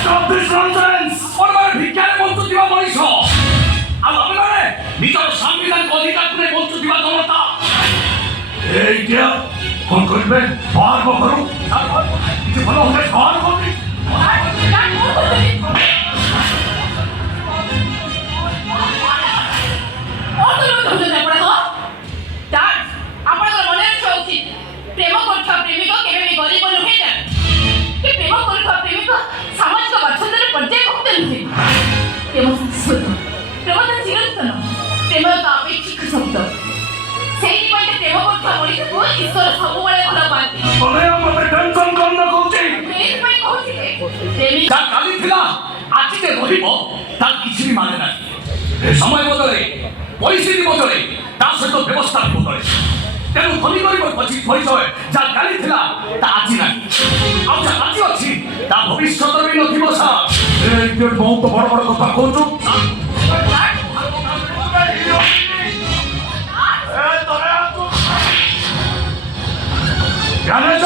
Stop this nonsense! Parmar ভিক্ষারে বস্তু দিবা মনিষ আর আপনারে নিজের সংবিধান অধিকার করে বস্তু দিবা জনতা এইটা ফোন করবে বার করো তারপর কিছু ভালো হলে বার করবে ପ୍ରେମ କରୁଥିବା ପ୍ରେମିକ କେବେ ବି ଗରିବ ନୁହେଁ ନା କି ପ୍ରେମ କରୁଥିବା ପ୍ରେମିକ ସାମାଜିକ ବାଛନ୍ତରେ ପର୍ଯ୍ୟାୟଭୁକ୍ତ ନୁହେଁ ପ୍ରେମ ଶାଶ୍ୱତ ପ୍ରେମ ତ ଚିରନ୍ତନ ପ୍ରେମ ଏକ ଆପେକ୍ଷିକ ଶବ୍ଦ ସେଇଥିପାଇଁ ତ ପ୍ରେମ କରୁଥିବା ମଣିଷକୁ ଈଶ୍ୱର ସବୁବେଳେ ଭଲ ପାଆନ୍ତି ତମେ ମୋତେ ଟେନସନ୍ କରନା କହୁଛି ସେଇଥିପାଇଁ କହୁଛି ଯେ ପ୍ରେମିକ যা কালি ଥିଲା ଆଜି ଯେ ରହିବ ତାର କିଛି ବି ମାନେ ନାହିଁ ଏ ସମୟ ବଦଳେ ପରିସ୍ଥିତି ବଦଳେ ତା ସହିତ ବ୍ୟବସ୍ଥା ବି ବଦଳେ ତେଣୁ ଧନୀ ଗରିବ ପରିଚୟ ଯାହା କାଲି ଥିଲା ତା ଆଜି ନାହିଁ ଆଉ ଯାହା ଆଜି ଅଛି ତା ଭବିଷ୍ୟତରେ ବି ନଥିବ ସାର୍ এইটা ବହୁତ ବଡ଼ ବଡ଼ କଥା କହୁଛୁ ଜ୍ଞାନେଶ